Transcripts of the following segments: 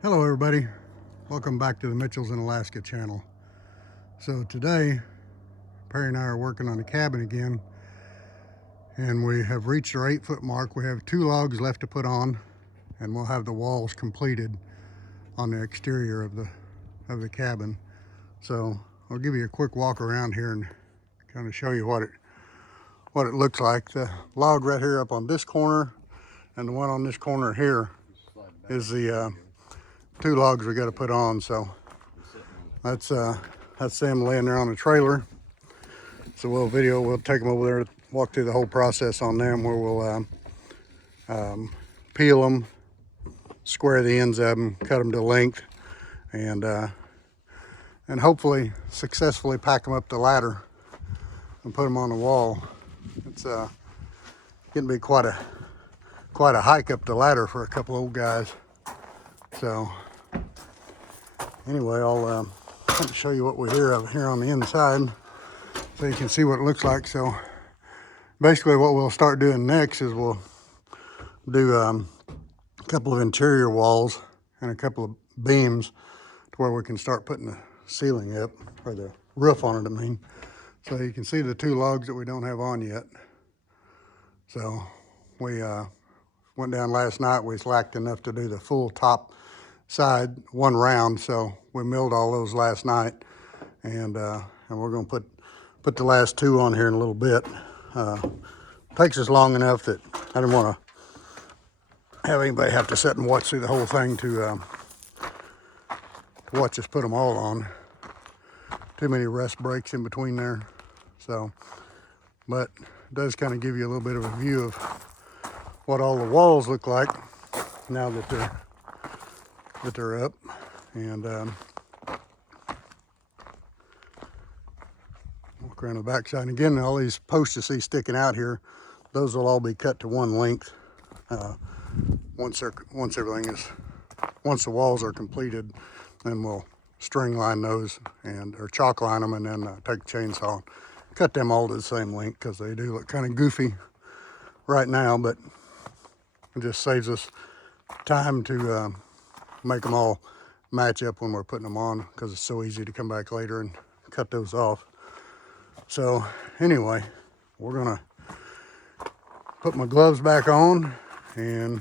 Hello everybody, welcome back to the Mitchells in Alaska channel. So today, Perry and I are working on the cabin again, and we have reached our 8-foot mark. We have 2 logs left to put on, and we'll have the walls completed on the exterior of the cabin. So I'll give you a quick walk around here and kind of show you what it looks like. The log right here up on this corner and the one on this corner here is the 2 logs we got to put on. So that's them laying there on a trailer. So we'll take them over there, walk through the whole process on them, where we'll peel them, square the ends of them, cut them to length, and hopefully successfully pack them up the ladder and put them on the wall. It's getting to be quite a hike up the ladder for a couple old guys. So anyway, I'll show you what we have here on the inside so you can see what it looks like. So basically what we'll start doing next is we'll do a couple of interior walls and a couple of beams to where we can start putting the ceiling up, or the roof on it, I mean. So you can see the 2 logs that we don't have on yet. So we went down last night. We slacked enough to do the full top side one round, so we milled all those last night, and we're going to put the last 2 on here in a little bit. Takes us long enough that I didn't want to have anybody have to sit and watch through the whole thing to watch us put them all on. Too many rest breaks in between there. So, but it does kind of give you a little bit of a view of what all the walls look like now that they're up. And walk around the backside. And again, all these posts you see sticking out here, those will all be cut to one length once the walls are completed. Then we'll string line those or chalk line them, and then take a chainsaw and cut them all to the same length, because they do look kind of goofy right now, but it just saves us time to make them all match up when we're putting them on, because it's so easy to come back later and cut those off. So anyway, we're gonna put my gloves back on, and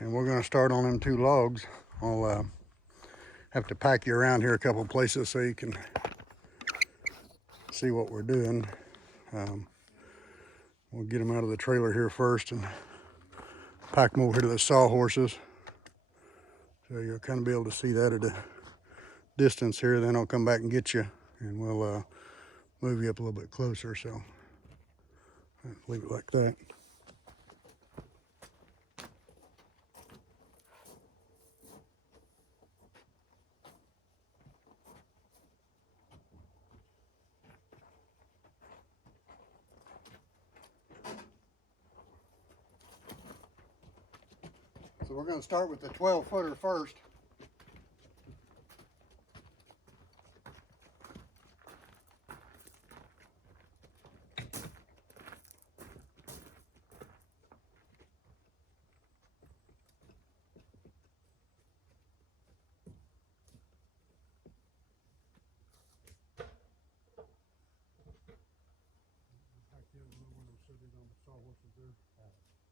we're gonna start on them 2 logs. I'll have to pack you around here a couple places so you can see what we're doing. We'll get them out of the trailer here first and pack them over here to the sawhorses, so you'll kind of be able to see that at a distance here. Then I'll come back and get you, and we'll move you up a little bit closer. So leave it like that. So we're going to start with the 12-footer first. Pack the other one and set it on the sawhorses there.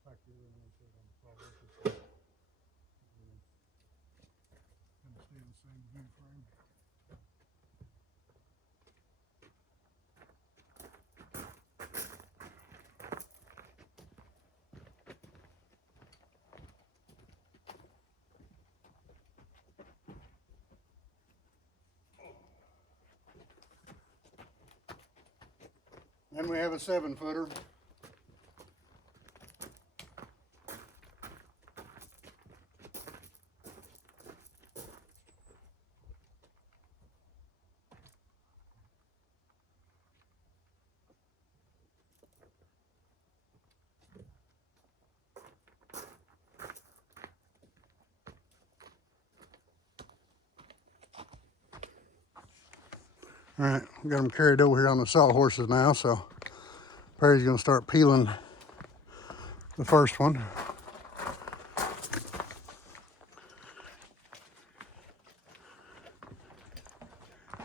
Pack the other one and set it on the sawhorses. Kind of stay in the same view frame. Then we have a 7-footer. All right, we got them carried over here on the sawhorses now, so Perry's gonna start peeling the first one.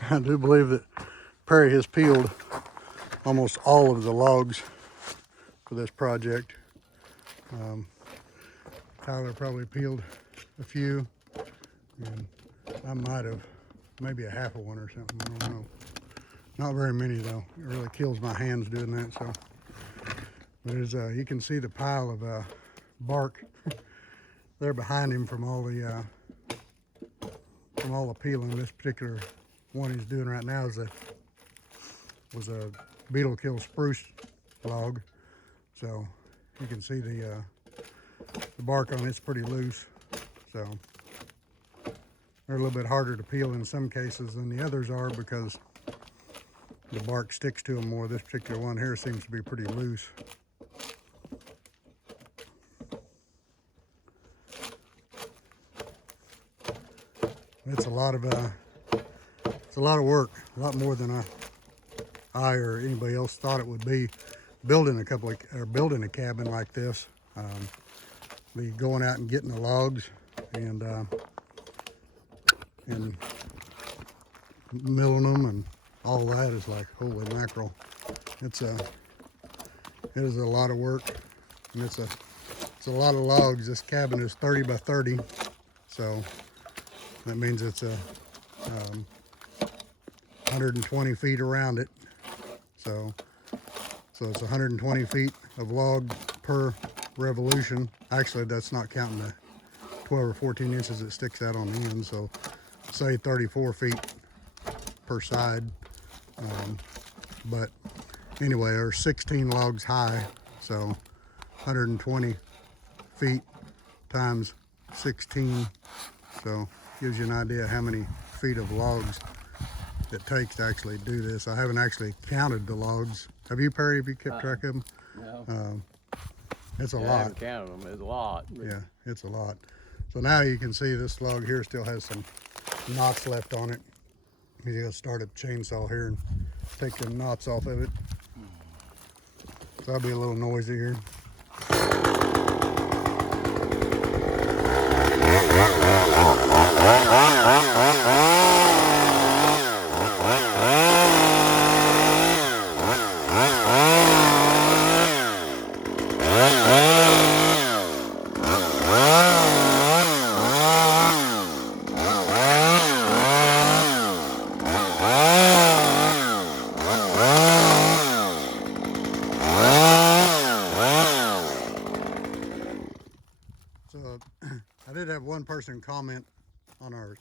I do believe that Perry has peeled almost all of the logs for this project. Tyler probably peeled a few, and I might have maybe a half of one or something, I don't know. Not very many though. It really kills my hands doing that. So, but there's you can see the pile of bark there behind him from all the peeling. This particular one he's doing right now was a beetle kill spruce log. So you can see the bark on it's pretty loose. So they're a little bit harder to peel in some cases than the others are because the bark sticks to them more. This particular one here seems to be pretty loose. It's a lot of work, a lot more than I or anybody else thought it would be building building a cabin like this. Be going out and getting the logs and milling them and all that is like holy mackerel. It is a lot of work, and it's a lot of logs. This cabin is 30 by 30, so that means it's 120 feet around it. So it's 120 feet of log per revolution. Actually, that's not counting the 12 or 14 inches that sticks out on the end. So say 34 feet per side. But anyway, there's 16 logs high. So 120 feet times 16. So gives you an idea how many feet of logs it takes to actually do this. I haven't actually counted the logs. Have you, Perry? Have you kept track of them? No. It's a lot. I haven't counted them. It's a lot. Yeah, it's a lot. So now you can see this log here still has some knots left on it. You gotta start a chainsaw here and take the knots off of it. So that'll be a little noisy here. I did have one person comment on our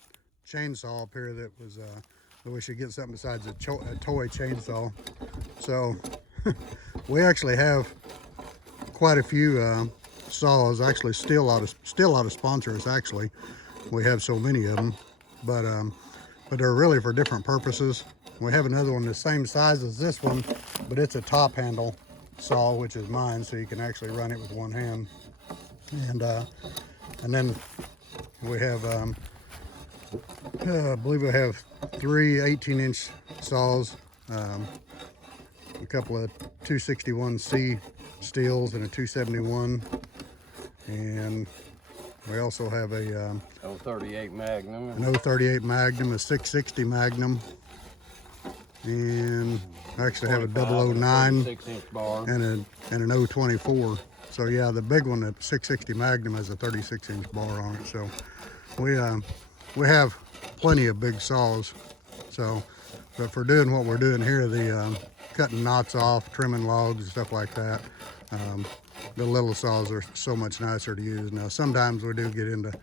chainsaw up here that was that we should get something besides a toy chainsaw. So we actually have quite a few saws. Actually, still a lot of sponsors. Actually, we have so many of them, but they're really for different purposes. We have another one the same size as this one, but it's a top handle saw, which is mine, so you can actually run it with one hand. And then we have, I believe we have 3 18-inch saws, a couple of 261C steels and a 271, and we also have a 038 Magnum. An 038 Magnum, a 660 Magnum, and I actually have a 009 and an 024. So yeah, the big one, the 660 Magnum, has a 36-inch bar on it. So we have plenty of big saws. So, but for doing what we're doing here, the cutting knots off, trimming logs and stuff like that, the little saws are so much nicer to use. Now sometimes we do get into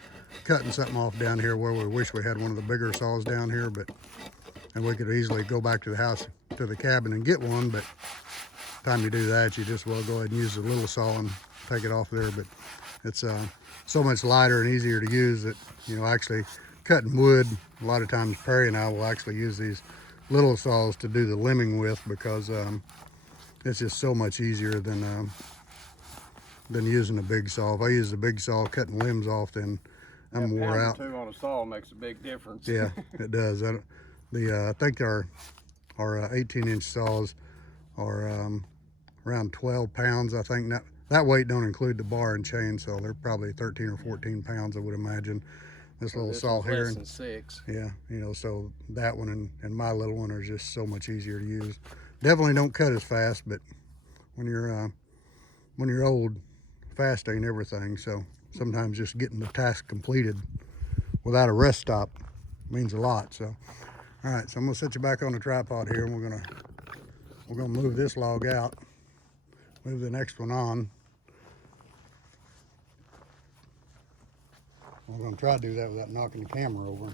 cutting something off down here where we wish we had one of the bigger saws down here, and we could easily go back to the house, to the cabin, and get one, but time you do that, you just well go ahead and use the little saw and take it off there. But it's so much lighter and easier to use that, you know, actually cutting wood, a lot of times Perry and I will actually use these little saws to do the limbing with, because it's just so much easier than using a big saw. If I use the big saw cutting limbs off, then I'm wore out. Two on a saw makes a big difference. Yeah, it does. I think our 18-inch saws are around 12 pounds. I think that weight don't include the bar and chain, so they're probably 13 or 14 pounds, I would imagine. this little This saw one's here. less than 6. Yeah, you know, so that one and my little one are just so much easier to use. Definitely don't cut as fast, but when you're old, fast ain't everything. So sometimes just getting the task completed without a rest stop means a lot. So, all right, so I'm gonna set you back on the tripod here, and we're gonna move this log out, move the next one on. We're gonna try to do that without knocking the camera over.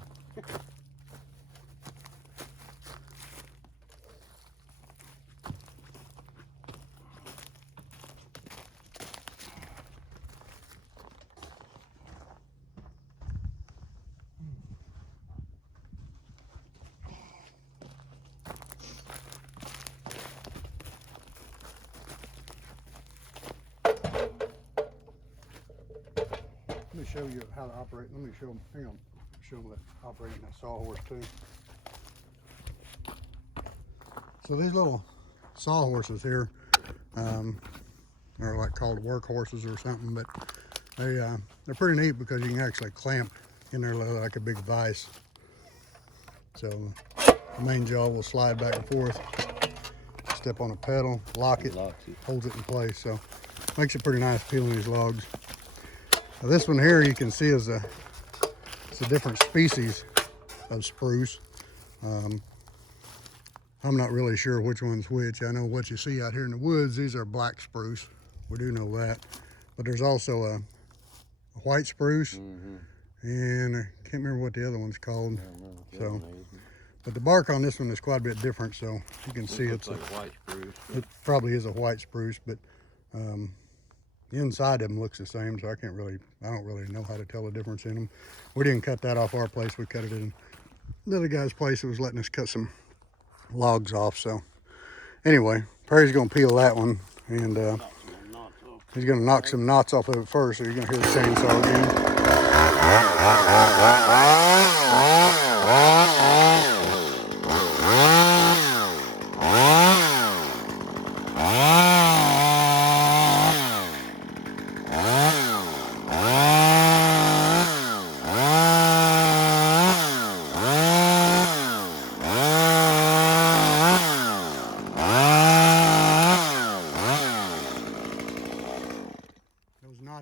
Let me show you how to operate. Let me show them. Hang on. Show them that operating that sawhorse too. So these little sawhorses here are like called workhorses or something, but they're pretty neat because you can actually clamp in there like a big vise. So the main jaw will slide back and forth. Step on a pedal, lock it, holds it in place. So makes it pretty nice peeling these logs. Now this one here you can see is it's a different species of spruce. I'm not really sure which one's which. I know what you see out here in the woods, these are black spruce. We do know that. But there's also a white spruce, and I can't remember what the other one's called. So, but the bark on this one is quite a bit different, so you can see it's like white spruce. It probably is a white spruce, but the inside of them looks the same, so I don't really know how to tell the difference in them. We didn't cut that off our place. We cut it in another guy's place that was letting us cut some logs off. So anyway, Perry's gonna peel that one, and he's gonna knock some knots off of it first, so you're gonna hear the chainsaw again.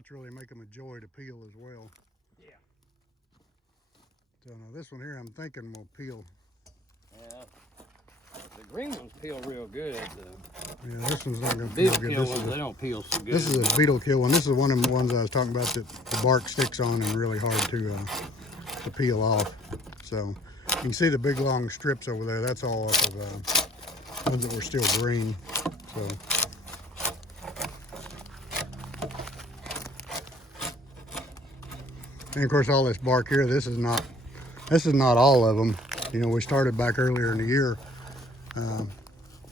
Really make them a joy to peel as well. Yeah. So now this one here I'm thinking will peel. Yeah. The green ones peel real good. Yeah, this one's not going to peel good. They don't peel so good. This is a beetle kill one. This is one of the ones I was talking about that the bark sticks on and really hard to peel off. So you can see the big long strips over there. That's all off of ones that were still green. So. And of course, all this bark here, this is not all of them. You know, we started back earlier in the year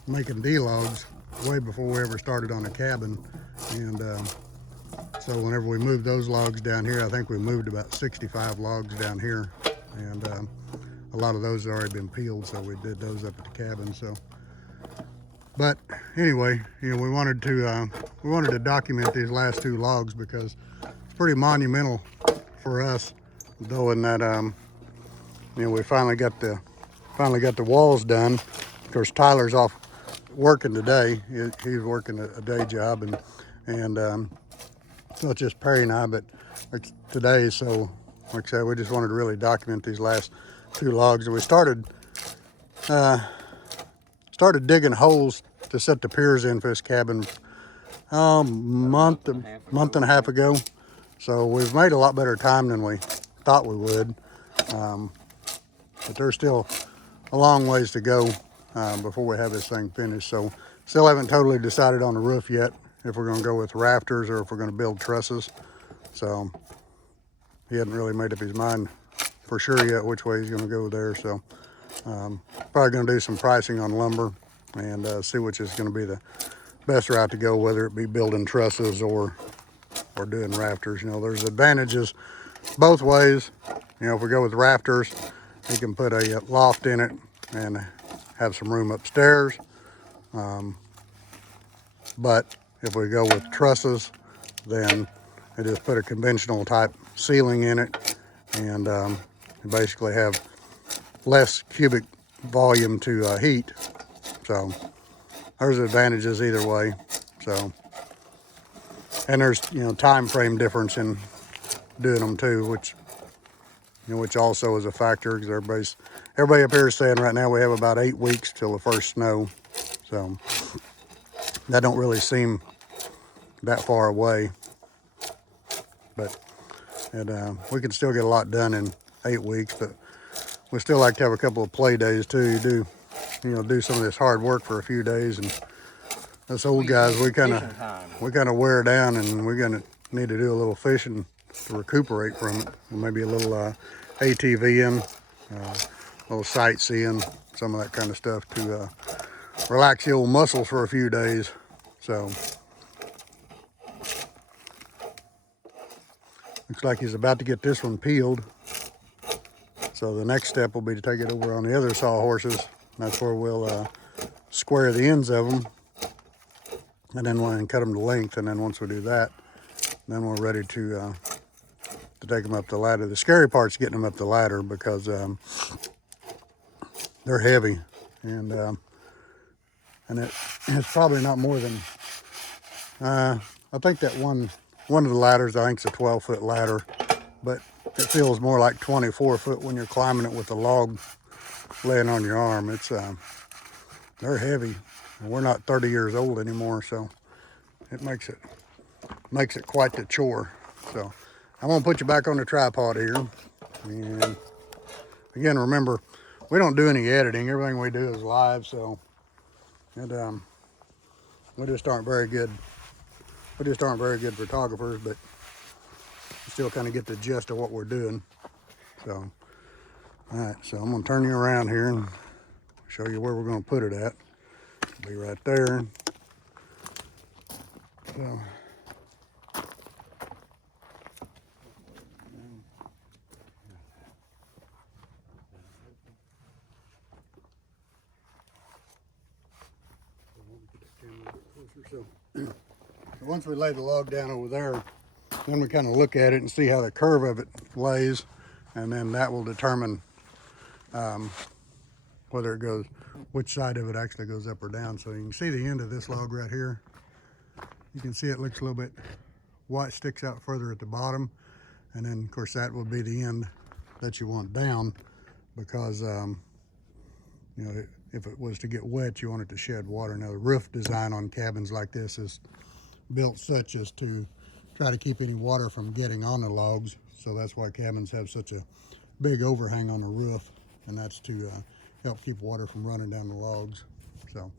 making D-logs way before we ever started on the cabin. And so whenever we moved those logs down here, I think we moved about 65 logs down here. And a lot of those had already been peeled, so we did those up at the cabin. So, but anyway, you know, we wanted to document these last 2 logs because it's pretty monumental for us, though, in that you know, we finally got the walls done. Of course, Tyler's off working today. He's working a day job, and so it's just Perry and I. But today, so like I said, we just wanted to really document these last 2 logs. And we started digging holes to set the piers in for this cabin month and a half ago. So we've made a lot better time than we thought we would, but there's still a long ways to go before we have this thing finished. So still haven't totally decided on the roof yet, if we're going to go with rafters or if we're going to build trusses. So he hadn't really made up his mind for sure yet which way he's going to go there. So probably going to do some pricing on lumber and see which is going to be the best route to go, whether it be building trusses or doing rafters. You know, there's advantages both ways. You know, if we go with rafters, you can put a loft in it and have some room upstairs. But if we go with trusses, then I just put a conventional type ceiling in it and you basically have less cubic volume to heat. So there's advantages either way. So, and there's, you know, time frame difference in doing them too, which, you know, which also is a factor, because everybody up here is saying right now we have about 8 weeks till the first snow. So that don't really seem that far away, but we can still get a lot done in 8 weeks. But we still like to have a couple of play days too. Do some of this hard work for a few days, and us old guys, we kind of wear down, and we're gonna need to do a little fishing to recuperate from it. Maybe a little ATVing, a little sightseeing, some of that kind of stuff to relax the old muscles for a few days. So looks like he's about to get this one peeled. So the next step will be to take it over on the other sawhorses. That's where we'll square the ends of them, and then we'll cut them to length. And then once we do that, then we're ready to take them up the ladder. The scary part's getting them up the ladder, because they're heavy, and it's probably not more than I think that one of the ladders, I think, is a 12-foot ladder, but it feels more like 24 foot when you're climbing it with a log laying on your arm. It's they're heavy, and we're not 30 years old anymore, so it makes it quite the chore. So I'm gonna put you back on the tripod here, and again, remember, we don't do any editing. Everything we do is live, so we just aren't very good. We just aren't very good photographers, but we still kind of get the gist of what we're doing. So, all right, so I'm gonna turn you around here and show you where we're gonna put it at. It'll be right there. So, so once we lay the log down over there, then we kind of look at it and see how the curve of it lays, and then that will determine whether it goes, which side of it actually goes up or down. So you can see the end of this log right here. You can see it looks a little bit white, sticks out further at the bottom, and then of course that will be the end that you want down, because you know, if it was to get wet, you want it to shed water. Now the roof design on cabins like this is built such as to try to keep any water from getting on the logs. So that's why cabins have such a big overhang on the roof, and that's to help keep water from running down the logs. So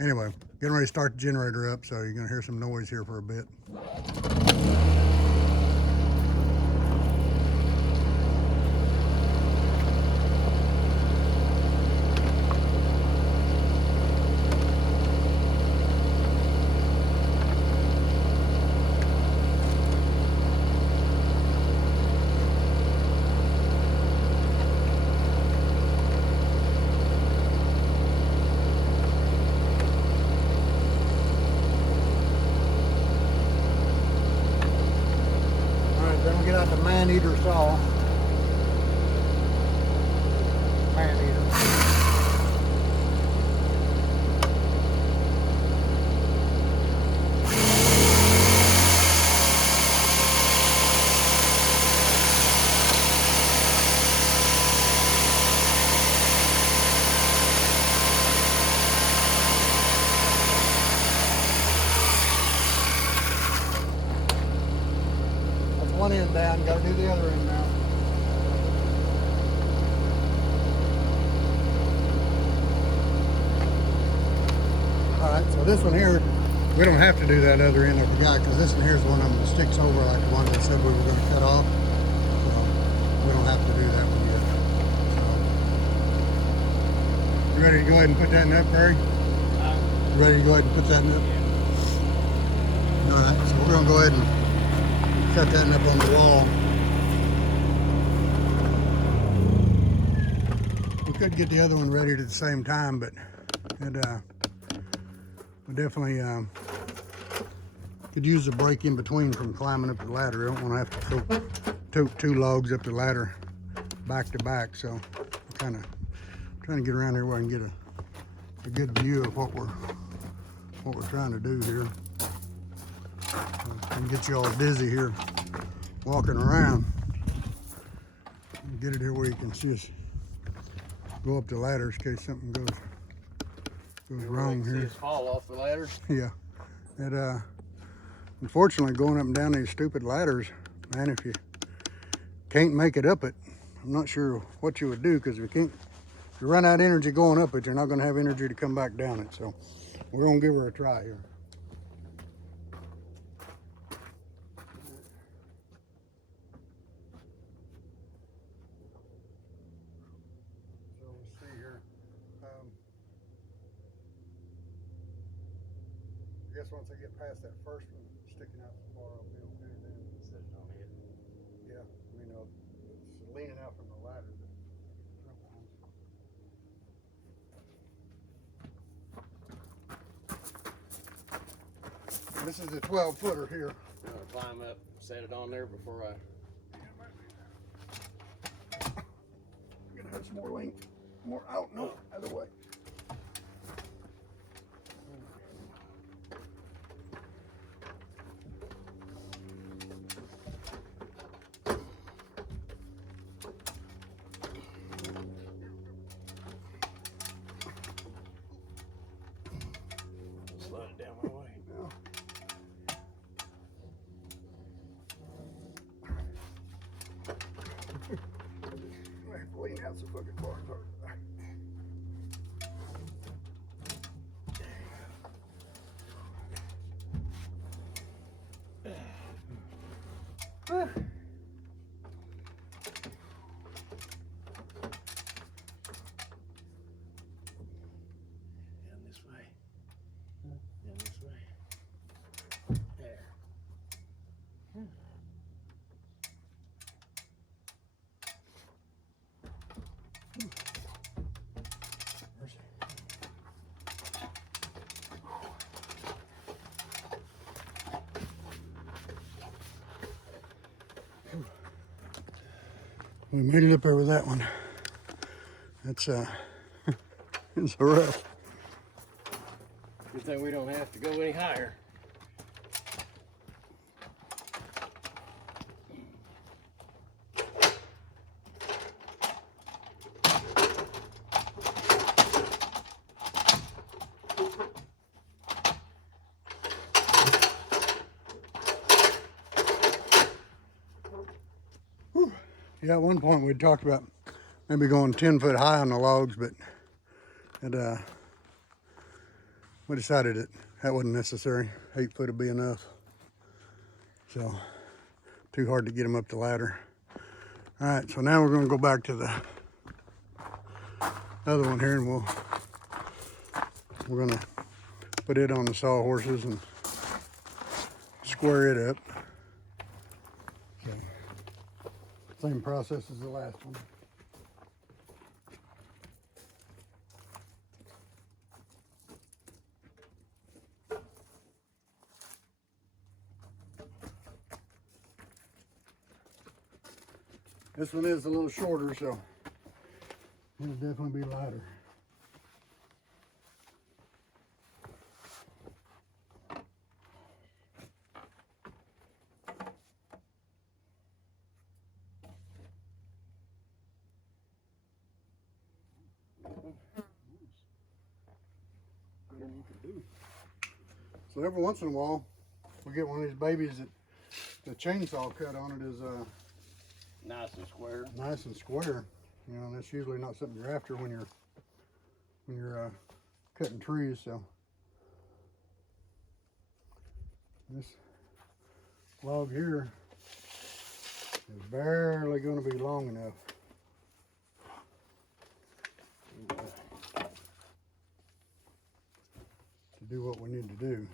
anyway, getting ready to start the generator up, so you're gonna hear some noise here for a bit. Then we get out the man-eater saw. Man-eater. One end down, got to do the other end now. All right, so this one here, we don't have to do that other end, I forgot, because this one here is one of them that sticks over like the one that said we were going to cut off. So we don't have to do that one yet. So, you ready to go ahead and put that in up, Barry? You ready to go ahead and put that in up? Yeah. All right, so we're going to go ahead and cut that up on the wall. We could get the other one ready at the same time, but we definitely could use a break in between from climbing up the ladder. I don't want to have to two logs up the ladder back to back. So I'm kind of trying to get around here where I can get a good view of what we're trying to do here. And get you all dizzy here walking around. Get it here where you can see us go up the ladders in case something goes wrong here. See us fall off the ladder. Yeah. It unfortunately going up and down these stupid ladders, man, if you can't make it up it, I'm not sure what you would do, because if you run out of energy going up it, you're not going to have energy to come back down it. So we're going to give her a try here. So let's see here. I guess once I get past that first one sticking out so far, I'll be okay then. Set it on it. Yeah, I mean, it's leaning out from the ladder. This is the 12-footer here. I'm gonna climb up, set it on there before I. I'm gonna have some more length, more out, no, other way. Slide it down my way. Yeah. I have to lean out so fucking far. Down this way. Down this way. There. Mercy. We made it up over that one. That's it's rough. Good thing we don't have to go any higher. Yeah, at one point we talked about maybe going 10 foot high on the logs, but we decided that wasn't necessary. 8 foot would be enough. So too hard to get them up the ladder. All right, so now we're going to go back to the other one here, and we're going to put it on the sawhorses and square it up. Okay. Same process as the last one. This one is a little shorter, so it'll definitely be lighter. So every once in a while, we get one of these babies that the chainsaw cut on it is Nice and square. nice and square. You know, that's usually not something you're after when you're cutting trees. So this log here is barely going to be long enough to do what we need to do.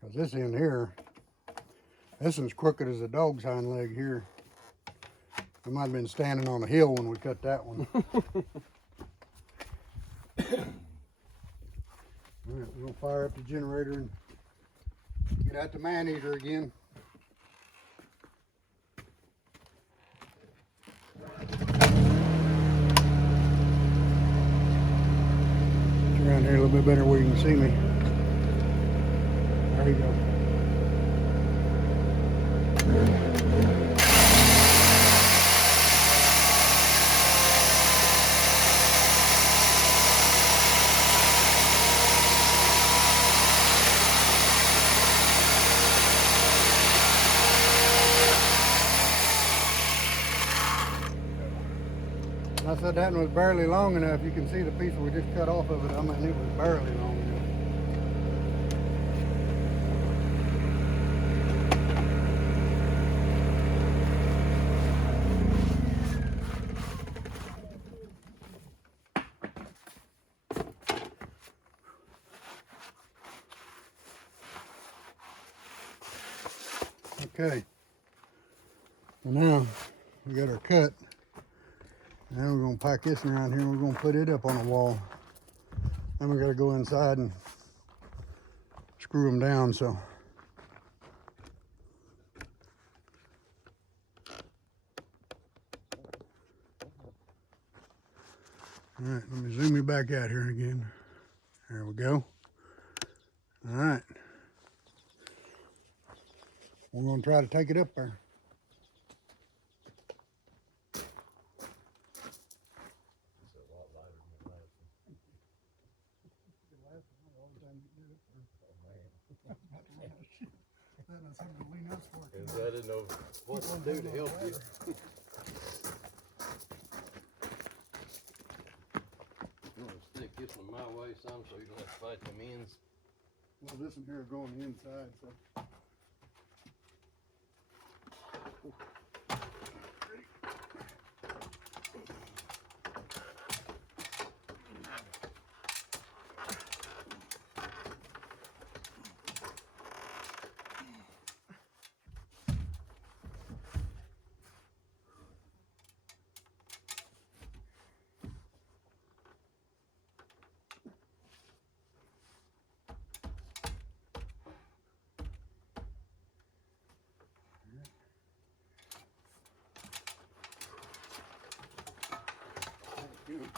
Because this end here, this one's crooked as a dog's hind leg here. We might have been standing on a hill when we cut that one. All right, we'll fire up the generator and get out the man eater again. Get around here a little bit better where you can see me. There you go. I said that one was barely long enough. You can see the piece we just cut off of it. I mean, it was barely long enough. Okay. Well, now we got our cut. Now we're gonna pack this around here and we're gonna put it up on the wall. Then we gotta go inside and screw them down, so. All right, let me zoom you back out here again. There we go. All right. We're gonna try to take it up there. I didn't know what to do to help you. You want to stick this one my way some so you don't have to fight them ends? Well, this one here going inside, so.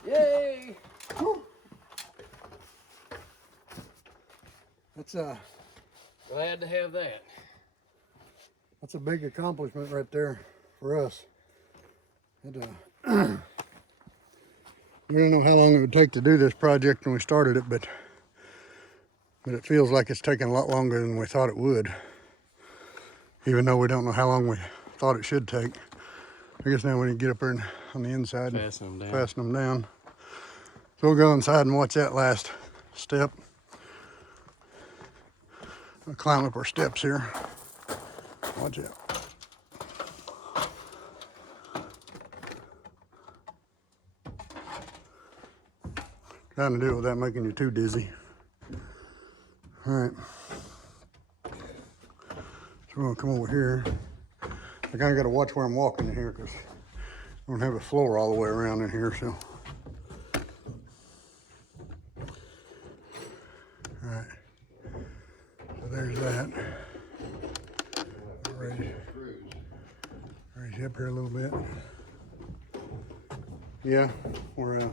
Yay! Whew. That's Glad to have that. that's a big accomplishment right there for us. We didn't know how long it would take to do this project when we started it, but it feels like it's taken a lot longer than we thought it would. Even though we don't know how long we thought it should take. I guess now we need to get up there and, on the inside and fasten them down. So we'll go inside and watch that last step. I'll climb up our steps here. Watch out. Trying to do it without making you too dizzy. All right. So we're gonna come over here. I kind of got to watch where I'm walking in here because we don't have a floor all the way around in here, so. All right. So there's that. Raise you up here a little bit. Yeah, we're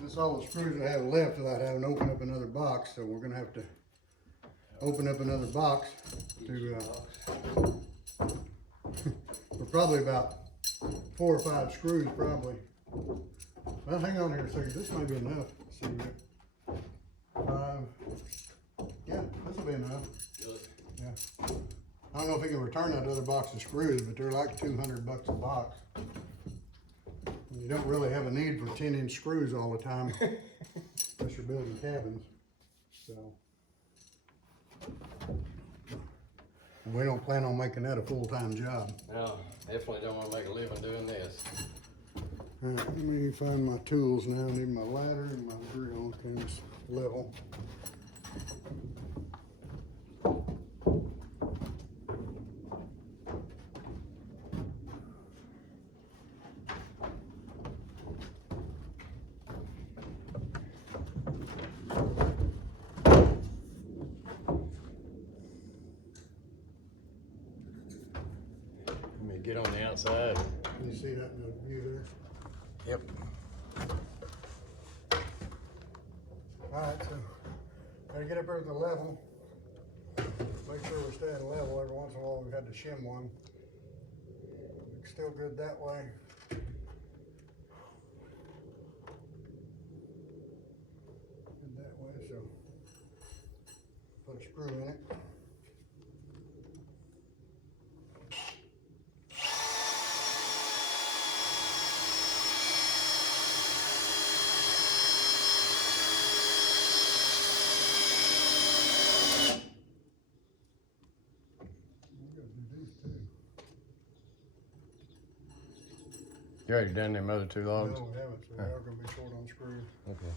That's all the screws I have left without having to open up another box, so we're gonna have to open up another box to we're probably about 4 or 5 screws probably. Well, hang on here a second, this might be enough. Let's see, 5, yeah, this will be enough. Yeah. I don't know if we can return that other box of screws, but they're like $200 a box. You don't really have a need for 10-inch screws all the time, unless you're building cabins. So we don't plan on making that a full-time job. No, definitely don't want to make a living doing this. All right, let me find my tools now. I need my ladder and my drill. Okay, it's level. outside. Can you see that in the view there? Yep. Alright, so gotta get up there to the level. Make sure we're staying level. Every once in a while we've had to shim one. Looks still good that way. Good that way, so put a screw in it. You already done them other two logs? No, we haven't, so we are going to be short on screws. Okay.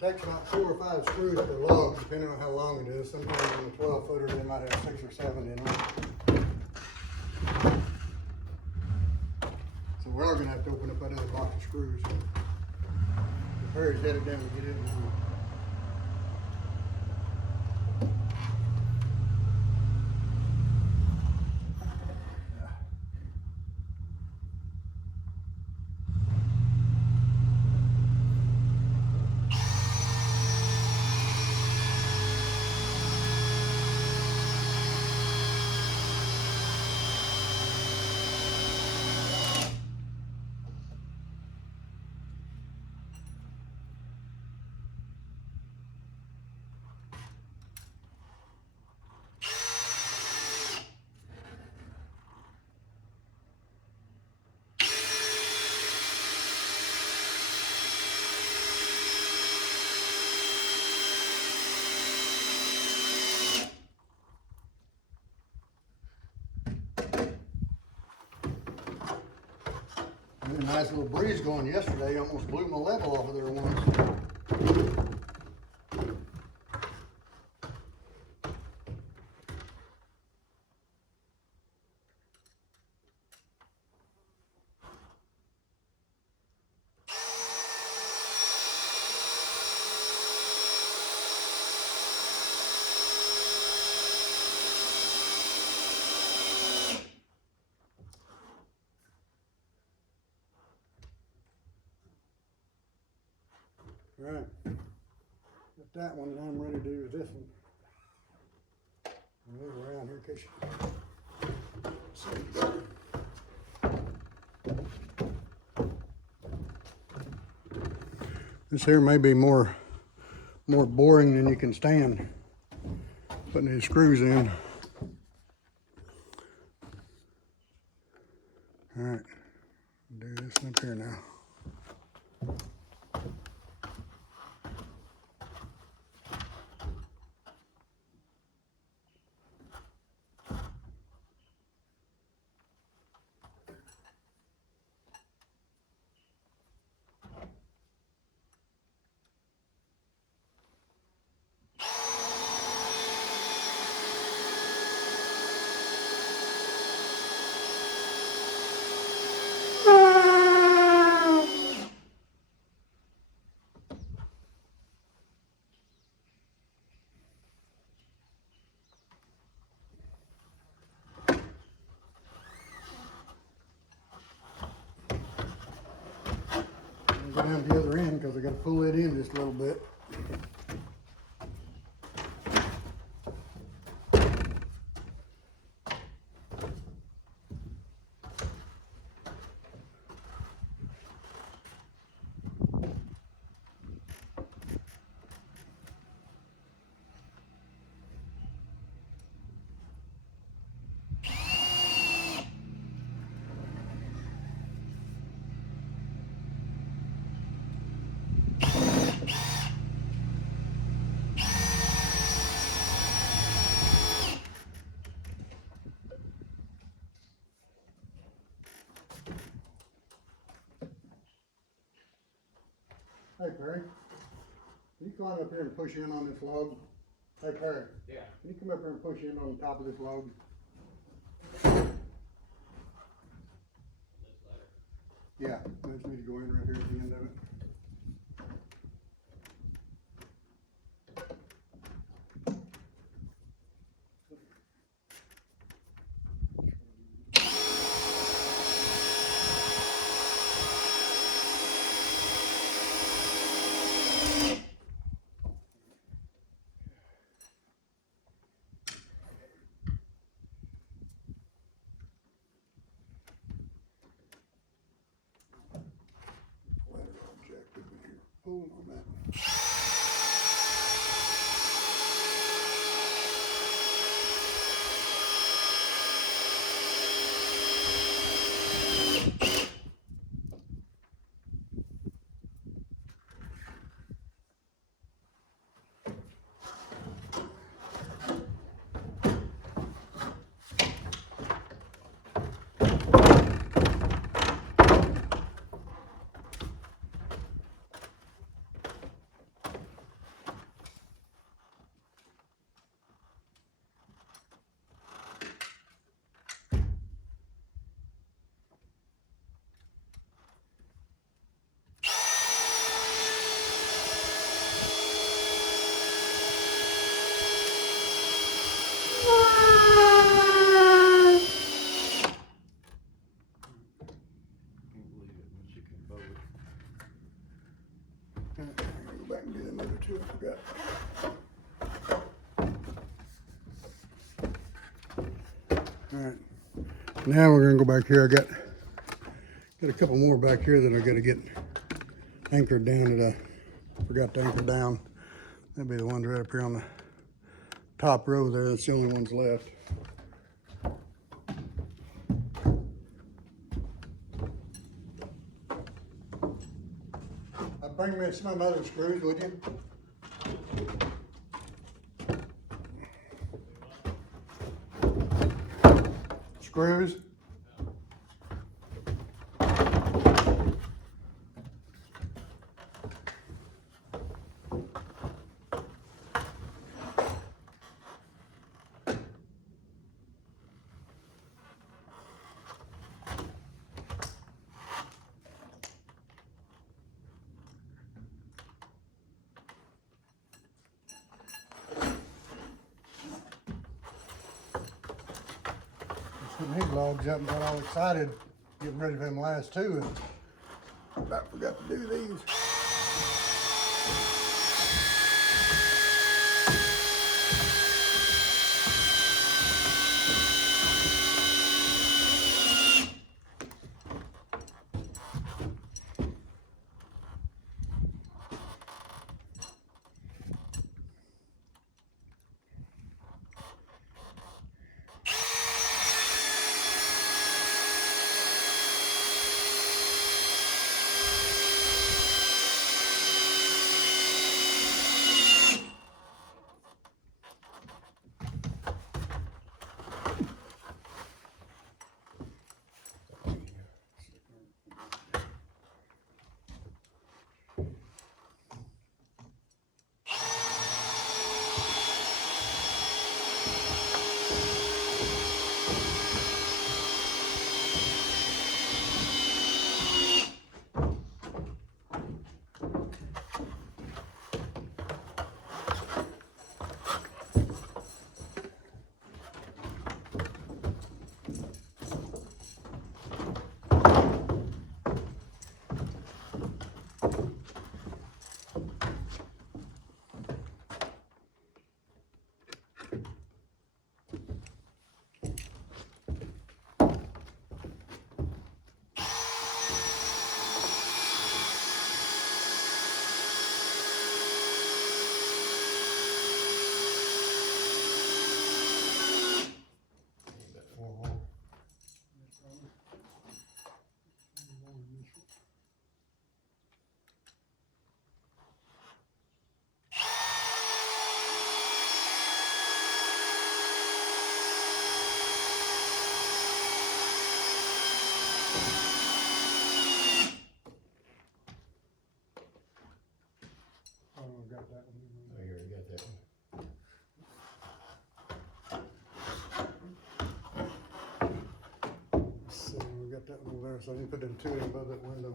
Takes about 4 or 5 screws per log, depending on how long it is. Sometimes on the 12 footer they might have 6 or 7 in them. So we are going to have to open up that other box of screws. So Perry's headed down to get in. We had a nice little breeze going yesterday. Almost blew my level off of there once. All right, got that one, and I'm ready to do this one. Move around here in case you see it better. This here may be more boring than you can stand. Putting these screws in. All right, do this up here now. Go down to the other end because I got to pull it in just a little bit. Hey Perry, can you climb up here and push in on this log? Hey Perry. Yeah. Can you come up here and push in on the top of this log? Yeah, I just need to go in right here at the end of it. Objective in here. Hold on that. Go back and do them other two. I forgot. All right. Now we're gonna go back here. I got a couple more back here that I gotta get anchored down that I forgot to anchor down. That'd be the ones right up here on the top row there. That's the only ones left. Bring me some other screws, would you? Screws. Putting these logs up and got all excited, getting ready for them last two, and about forgot to do these. Got that one. Oh, you already got that one. So we got that one over Alright, so you put them two in above that window.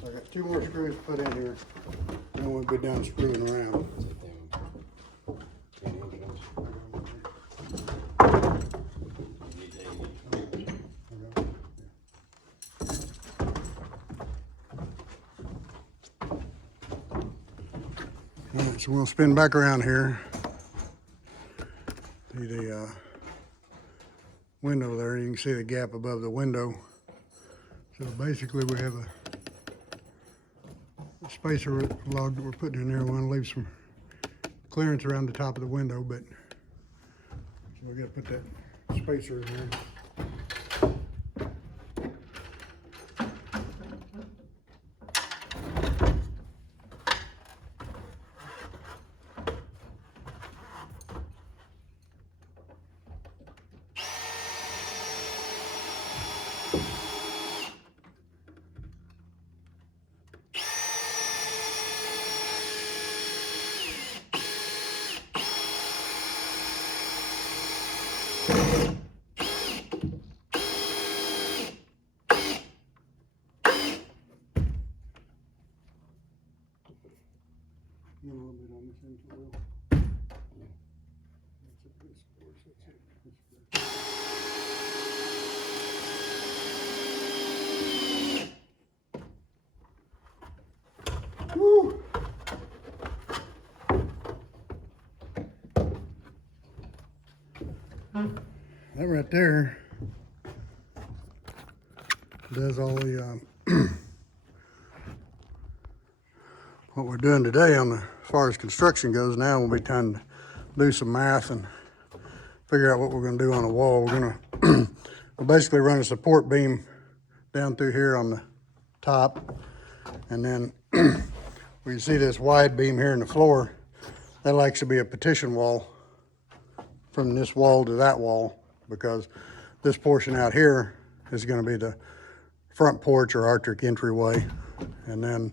So I got 2 more screws to put in here, and we'll be done screwing around. Alright, so we'll spin back around here. See the window there, you can see the gap above the window. So basically we have a spacer log that we're putting in there. We want to leave some clearance around the top of the window, but so we got to put that spacer in there. A little bit on this end as well. That's a good force, that's it. Woo! That right there does all the what we're doing today on the as far as construction goes. Now we'll be trying to do some math and figure out what we're going to do on the wall. We're going to we'll basically run a support beam down through here on the top, and then we see this wide beam here in the floor. That likes to be a partition wall from this wall to that wall, because this portion out here is going to be the front porch or Arctic entryway. And then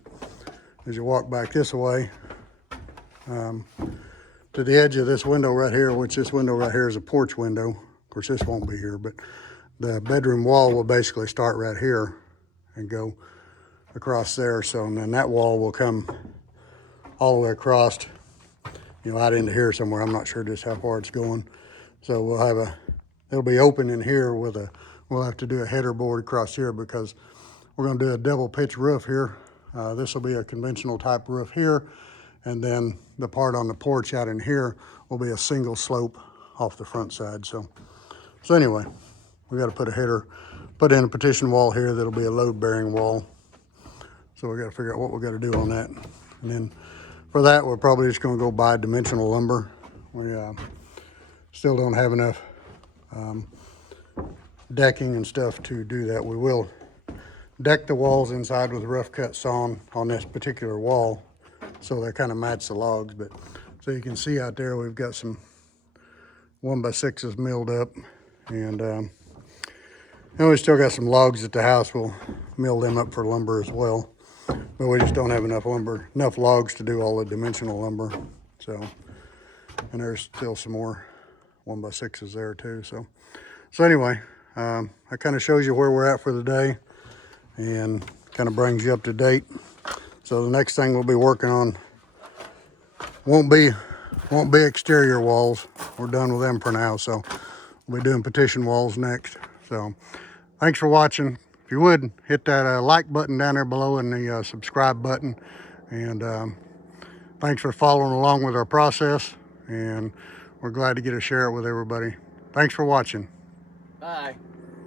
as you walk back this way to the edge of this window right here, which this window right here is a porch window. Of course, this won't be here, but the bedroom wall will basically start right here and go across there. So, and then that wall will come all the way across, you know, out into here somewhere. I'm not sure just how far it's going. So we'll have it'll be open in here with we'll have to do a header board across here, because we're going to do a double pitch roof here. This will be a conventional type roof here, and then the part on the porch out in here will be a single slope off the front side. So anyway, we got to put in a partition wall here that'll be a load bearing wall. So we got to figure out what we got to do on that. And then for that, we're probably just going to go buy dimensional lumber. We still don't have enough decking and stuff to do that. We will deck the walls inside with rough cut sawn on this particular wall, so they kind of match the logs. But so you can see out there, we've got some 1x6s milled up, and we still got some logs at the house. We'll mill them up for lumber as well, but we just don't have enough logs to do all the dimensional lumber. So, and there's still some more 1x6s there too. So anyway, that kind of shows you where we're at for the day and kind of brings you up to date. So the next thing we'll be working on won't be exterior walls. We're done with them for now. So we'll be doing partition walls next. So thanks for watching. If you would, hit that like button down there below and the subscribe button. And thanks for following along with our process. And we're glad to get to share it with everybody. Thanks for watching. Bye.